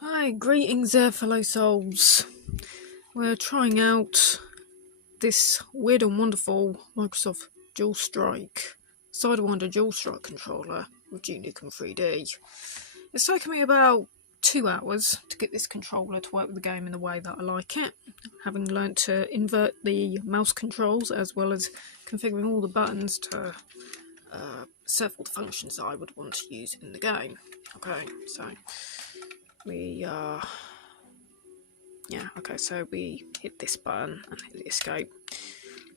Hi, greetings there, fellow souls. We're trying out this weird and wonderful Microsoft DualStrike, Sidewinder DualStrike controller with Duke Nukem 3D. It's taken me about 2 hours to get this controller to work with the game in the way that I like it, having learnt to invert the mouse controls as well as configuring all the buttons to serve all the functions that I would want to use in the game. Okay, so we so we hit this button and hit the escape.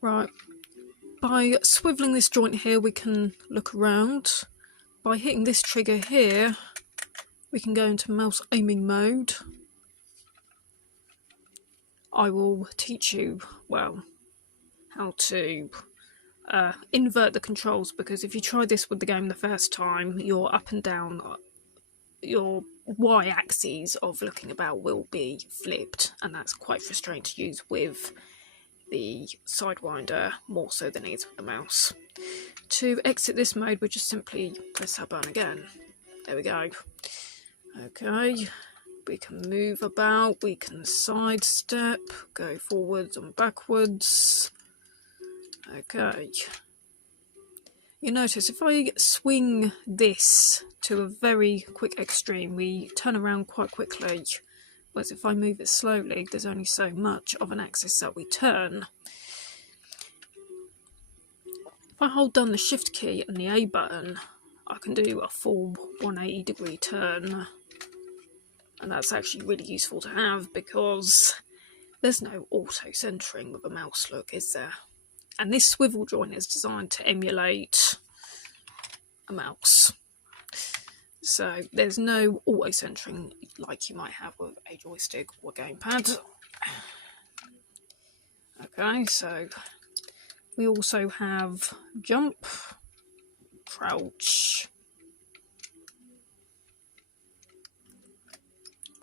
Right, by swiveling this joint here we can look around. By hitting this trigger here we can go into mouse aiming mode. I will teach you, well, how to invert the controls, because if you try this with the game the first time, your up and down, your y-axes of looking about will be flipped, and that's quite frustrating to use with the Sidewinder more so than it is with the mouse. To exit this mode, we just simply press that button again. There we go. Okay, we can move about, we can sidestep, go forwards and backwards. Okay. You notice if I swing this to a very quick extreme, we turn around quite quickly. Whereas if I move it slowly, there's only so much of an axis that we turn. If I hold down the shift key and the A button, I can do a full 180-degree turn. And that's actually really useful to have because there's no auto-centering with a mouse look, is there? And this swivel joint is designed to emulate a mouse. So there's no auto-centering like you might have with a joystick or gamepad. Okay, so we also have jump, crouch.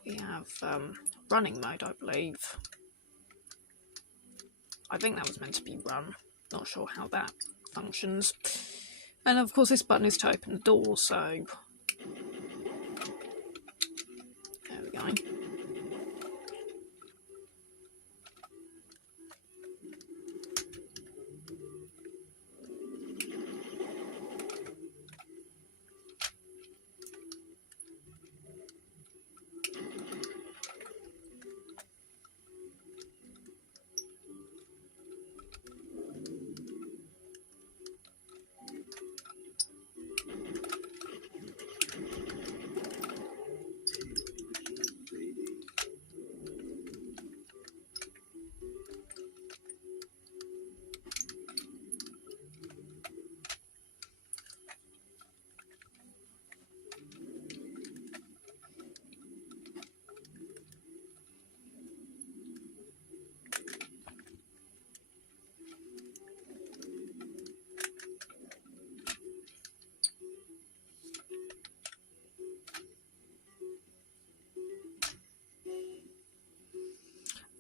We have running mode, I believe. I think that was meant to be run. Not sure how that functions. And of course this button is to open the door, so there we go.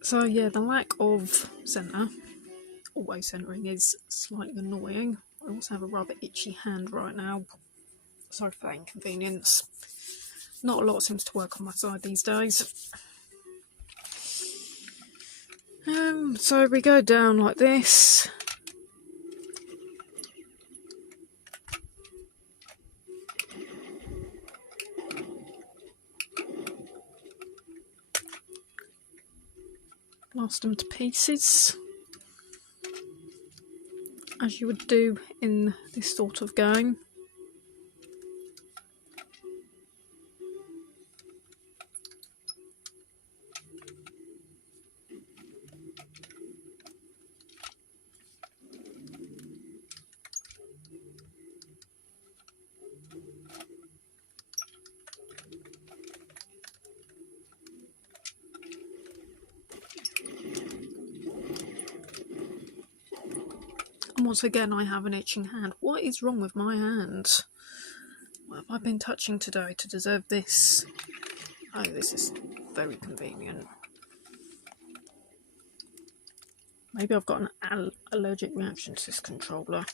So yeah, the lack of centre, always centering, is slightly annoying. I also have a rather itchy hand right now. Sorry for that inconvenience. Not a lot seems to work on my side these days. So we go down like this. Blast them to pieces, as you would do in this sort of game. And once again I have an itching hand. What is wrong with my hand? What have I been touching today to deserve this? Oh, this is very convenient. Maybe I've got an allergic reaction to this controller.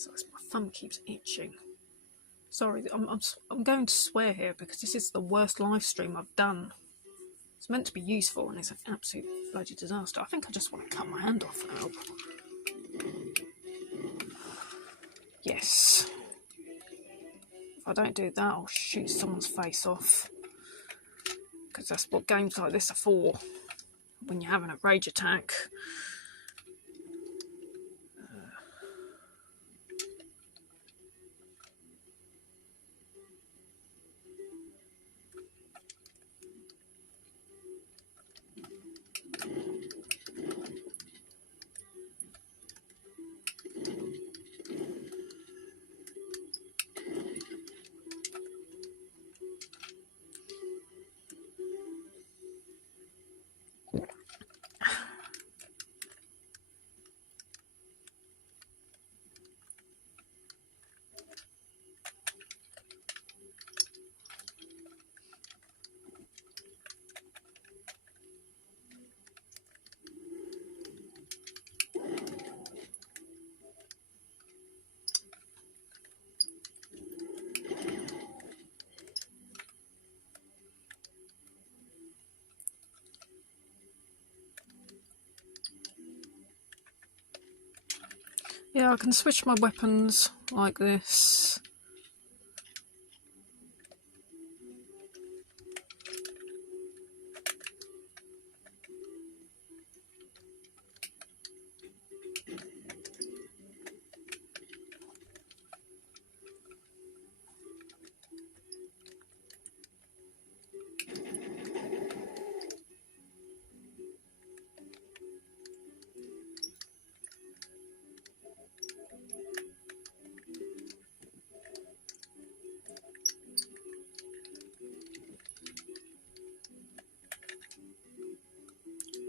So my thumb keeps itching. Sorry, I'm going to swear here because this is the worst live stream I've done. It's meant to be useful and it's an absolute bloody disaster. I think I just want to cut my hand off now. Yes. If I don't do that, I'll shoot someone's face off. Because that's what games like this are for. When you're having a rage attack. Yeah, I can switch my weapons like this.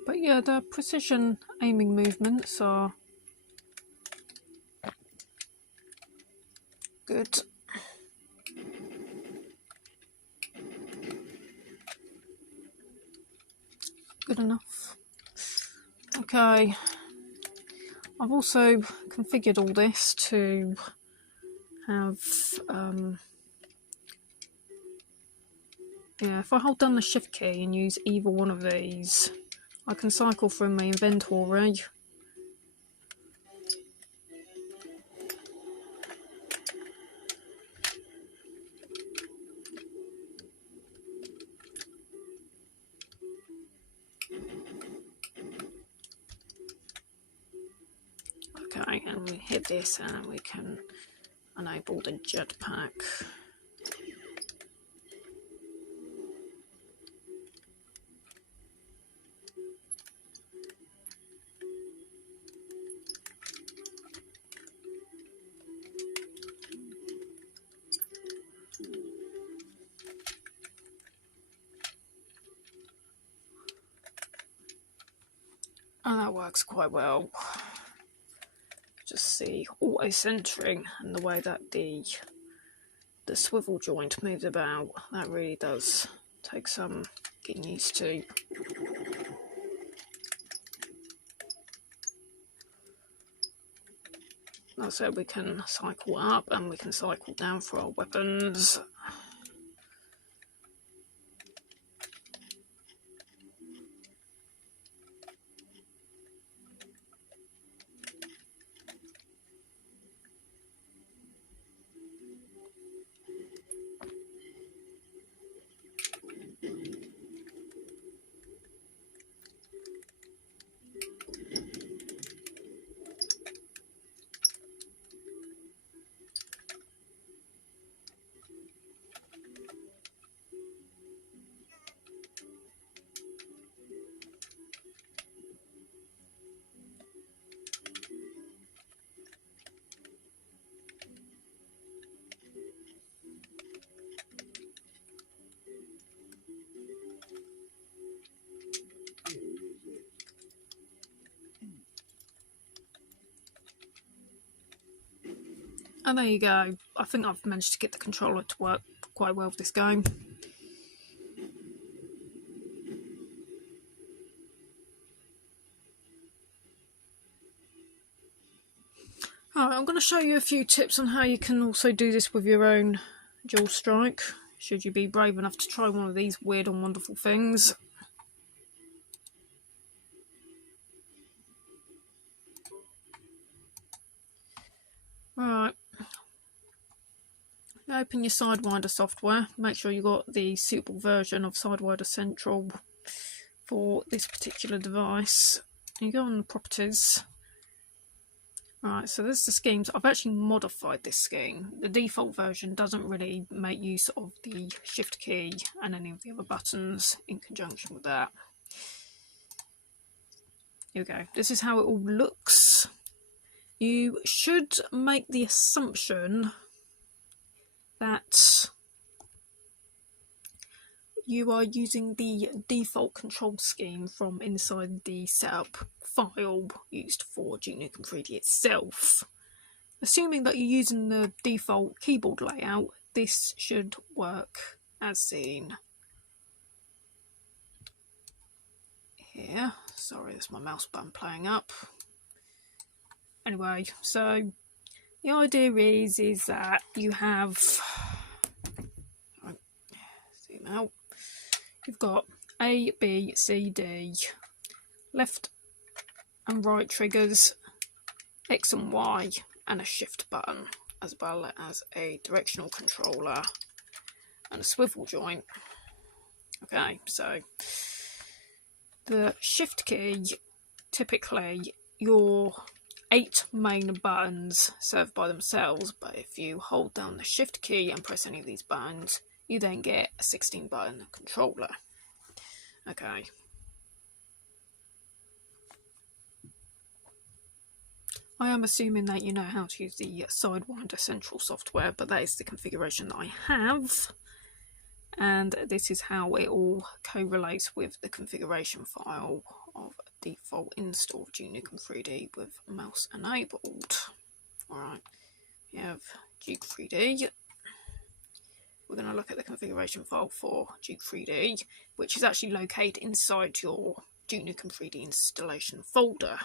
But yeah, the precision aiming movements are good. Good enough. Okay. I've also configured all this to have, yeah, if I hold down the shift key and use either one of these, I can cycle from my inventory. Okay, and we hit this and we can enable the jetpack. And that works quite well. Just see auto-centering and the way that the swivel joint moves about. That really does take some getting used to. So we can cycle up and we can cycle down for our weapons. And there you go. I think I've managed to get the controller to work quite well with this game. Right, I'm going to show you a few tips on how you can also do this with your own DualStrike, should you be brave enough to try one of these weird and wonderful things. Right, open your Sidewinder software, make sure you've got the suitable version of Sidewinder Central for this particular device. You go on the properties. Right, so there's the schemes. I've actually modified this scheme. The default version doesn't really make use of the shift key and any of the other buttons in conjunction with that. Here we go. This is how it all looks. You should make the assumption that you are using the default control scheme from inside the setup file used for Duke Nukem 3D itself. Assuming that you're using the default keyboard layout, this should work as seen here. Sorry, that's my mouse button playing up. Anyway, so the idea is that you have, zoom out, you've got A, B, C, D, left and right triggers, X and Y, and a shift button, as well as a directional controller and a swivel joint. Okay, so the shift key, typically your 8 main buttons serve by themselves, but if you hold down the shift key and press any of these buttons, you then get a 16 button controller. Okay. I am assuming that you know how to use the Sidewinder Central software, but that is the configuration that I have. And this is how it all correlates with the configuration file of default install of Duke Nukem 3D with mouse enabled. Alright, we have Duke 3D. We're going to look at the configuration file for Duke 3D, which is actually located inside your Duke Nukem 3D installation folder.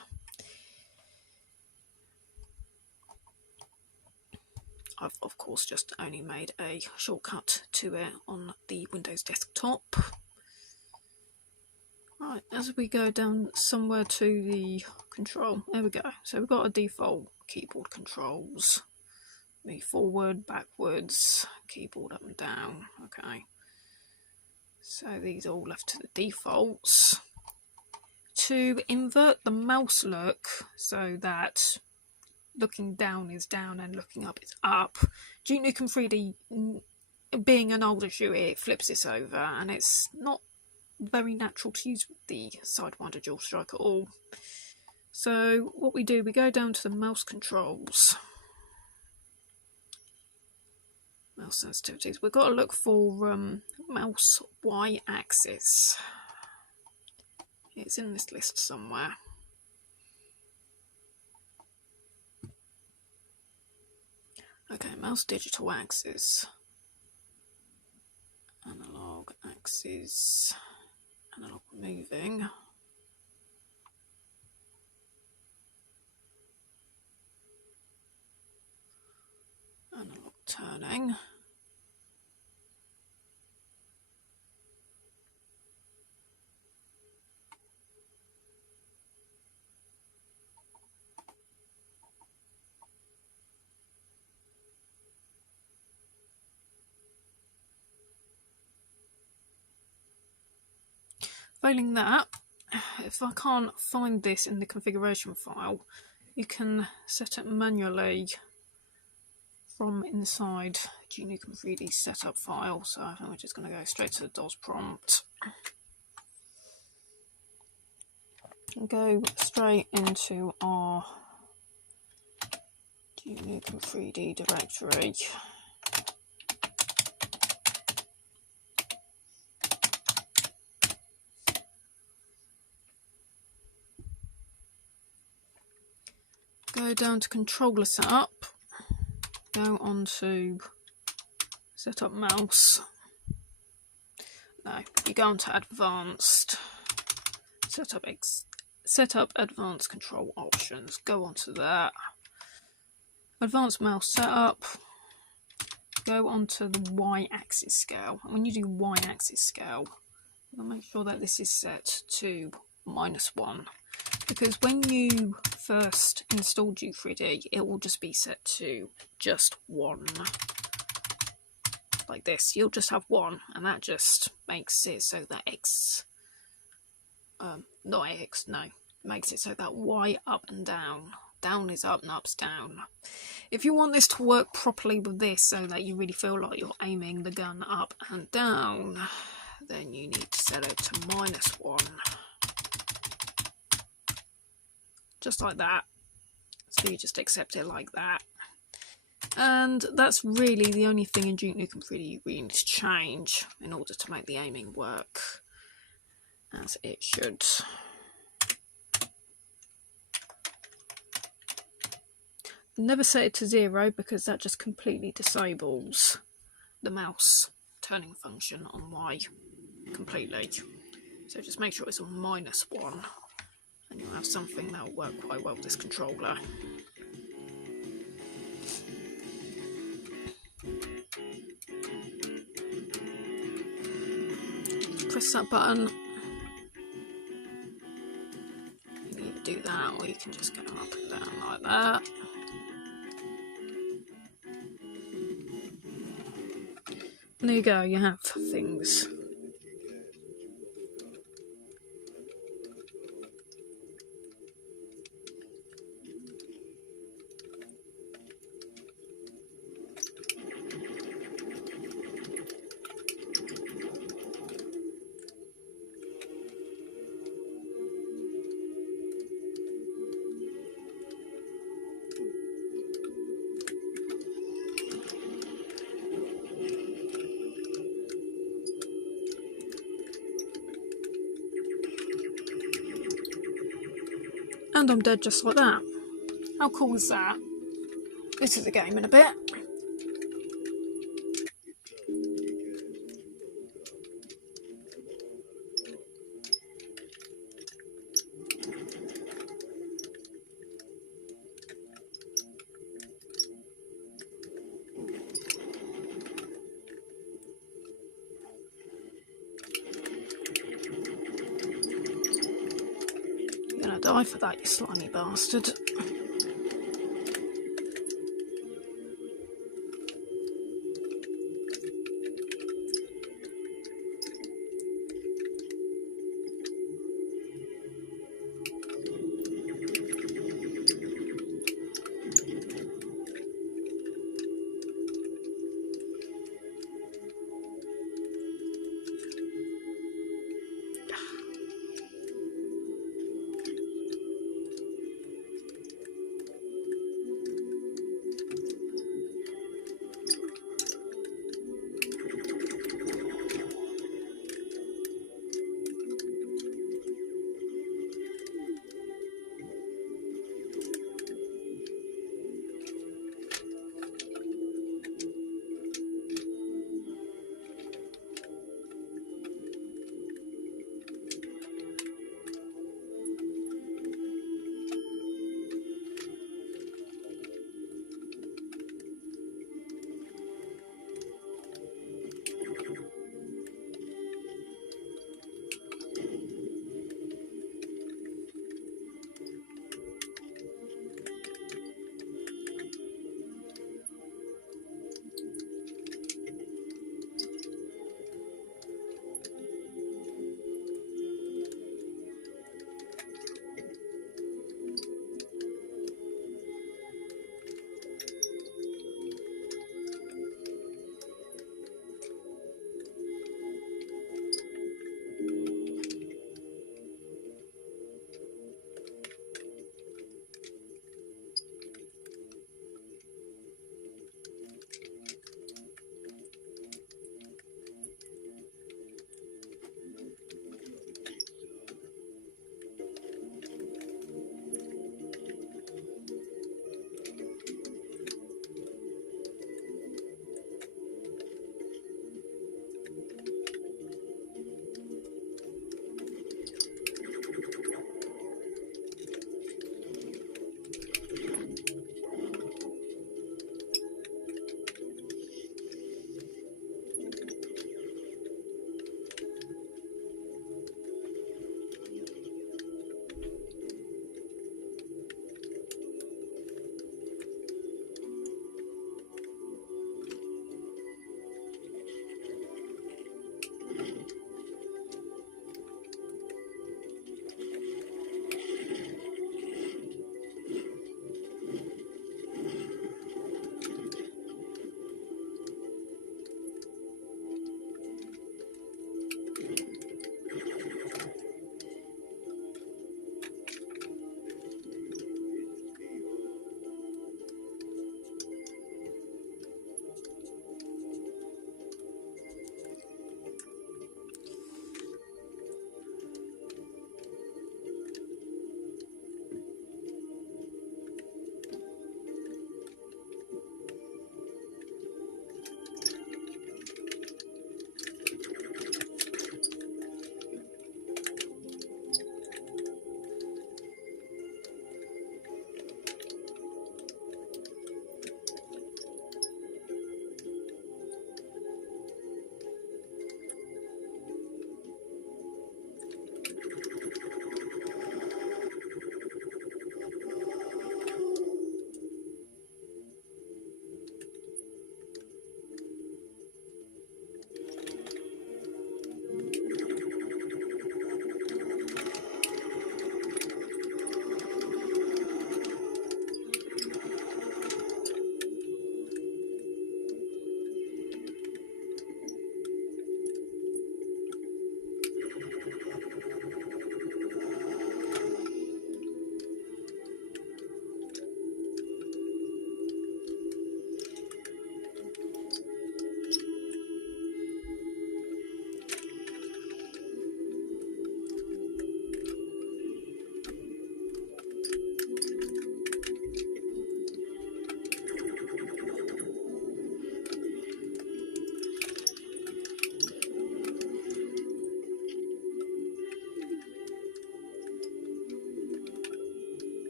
I've of course just only made a shortcut to it on the Windows desktop. Right, as we go down somewhere to the control, there we go. So we've got a default keyboard controls. Move forward, backwards, keyboard up and down. Okay. So these are all left to the defaults. To invert the mouse look so that looking down is down and looking up is up, Duke Nukem 3D, being an older shoe, it flips this over, and it's not very natural to use with the Sidewinder DualStrike at all. So what we do, we go down to the mouse controls, mouse sensitivities. We've got to look for mouse Y-axis. It's in this list somewhere. Okay, mouse digital axis, analog axis, analog moving, analog turning, failing that, if I can't find this in the configuration file, you can set it manually from inside Duke Nukem 3D setup file. So I think we're just going to go straight to the DOS prompt and go straight into our Duke Nukem 3D directory. Go down to controller setup, go on to setup mouse. No, you go on to advanced, setup advanced control options, go on to that. Advanced mouse setup. Go onto the y-axis scale. And when you do y-axis scale, make sure that this is set to -1. Because when you first install Duke 3D, it will just be set to just 1. Like this, you'll just have 1, and that just makes it so that X, not X, no, makes it so that Y up and down. Down is up and up's down. If you want this to work properly with this so that you really feel like you're aiming the gun up and down, then you need to set it to -1. Just like that. So you just accept it like that. And that's really the only thing in Duke Nukem 3D you really need to change in order to make the aiming work as it should. Never set it to 0 because that just completely disables the mouse turning function on Y completely. So just make sure it's on -1 and you'll have something that will work quite well with this controller. Press that button. You can either do that or you can just go up and down like that. And there you go, you have things. And I'm dead just like that. How cool is that? This is a game in a bit. You're gonna die for that, you slimy bastard.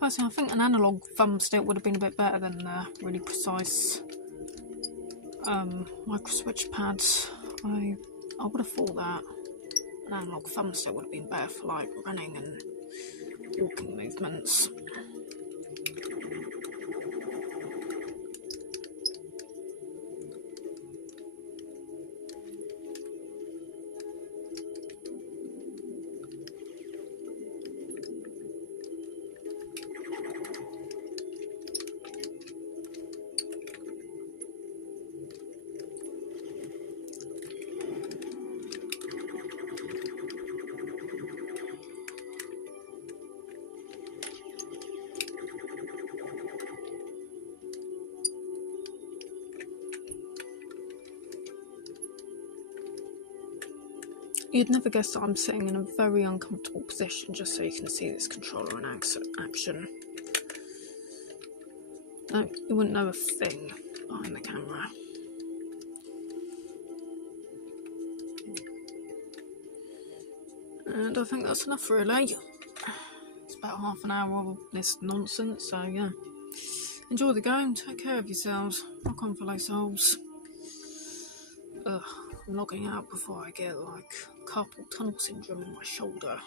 Personally, I think an analog thumbstick would have been a bit better than really precise micro switch pads. I would have thought that an analog thumbstick would have been better for like running and walking movements. You'd never guess that I'm sitting in a very uncomfortable position just so you can see this controller in action. No, you wouldn't know a thing behind the camera. And I think that's enough really. It's about half an hour of this nonsense, so yeah. Enjoy the game, take care of yourselves, rock on fellow souls. I'm logging out before I get like carpal tunnel syndrome in my shoulder.